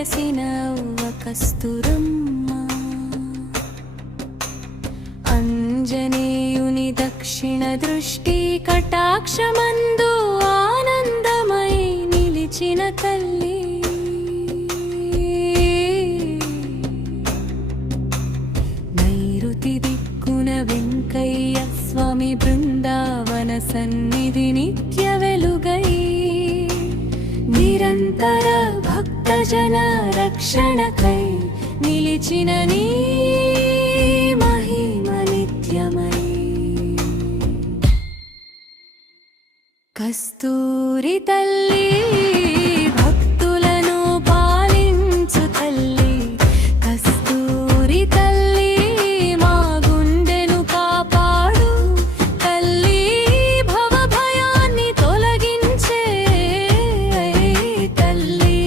వెలసిన కస్తూరమ్మ. అంజనేయుని దక్షిణ దృష్టి కటాక్షమందు ఆనందమై నిలిచిన తల్లి. నైరుతి దిక్కున వెంకయ్య స్వామి బృందావన సన్నిధి నిత్య వెలుగై నిరంతర భక్తజన రక్షణకై నిలిచిన నీ మహిమ నిత్యమై. కస్తూరి తల్లి భక్తులను పాలించు తల్లి. కస్తూరి తల్లి మా గుండెను కాపాడు తల్లి. భవ భయాన్ని తొలగించే తల్లి.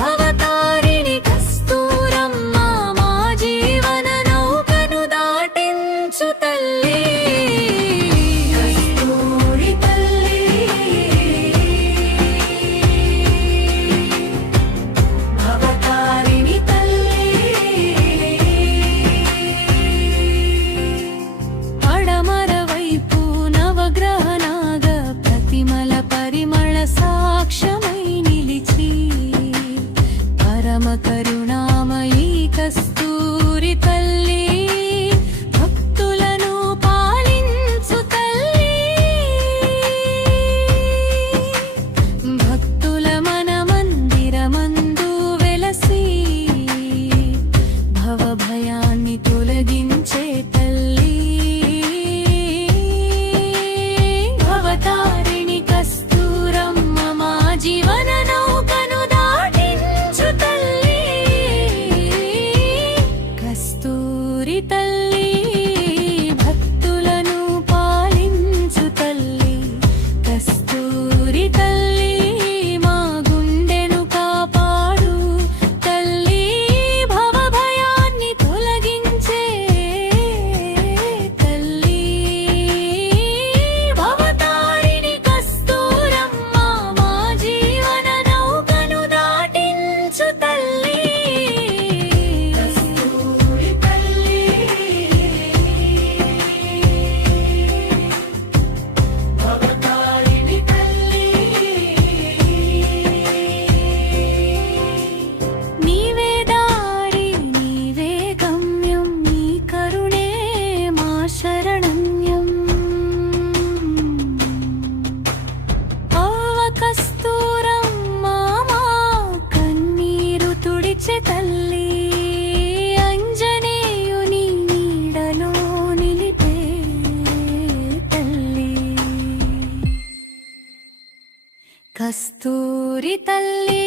భవతారిణి కస్తూరమ్మ మా జీవన నౌకను దాటించు తల్లి. కరుణామయీ కస్తూరి తల్లి భక్తులను పాలించు తల్లి. భక్తుల మన మందిరమందు వెలసి భవ భయాన్ని తొలగించే తల్లి. భవతారిణి కస్తూరమ్మ మా జీవన నౌకను దాటించు తల్లి. కస్తూరి తల్లి భక్తులను పాలించు తల్లి. కస్తూరి తల్లి మా గుండెను కాపాడు తల్లి. భవ భయాన్ని తొలగించే తల్లి. భవతారిణి కస్తూరమ్మ మా జీవన నౌకను దాటించు తల్లి. నీవే దారి నీవే గమ్యం నీ కరుణే మా శరణ్యం. అవ్వ కస్తూరమ్మ మా కన్నీరు తుడిచె తల్లి. అంజనేయుని నీడలో నిలిపే తల్లి. కస్తూరి తల్లి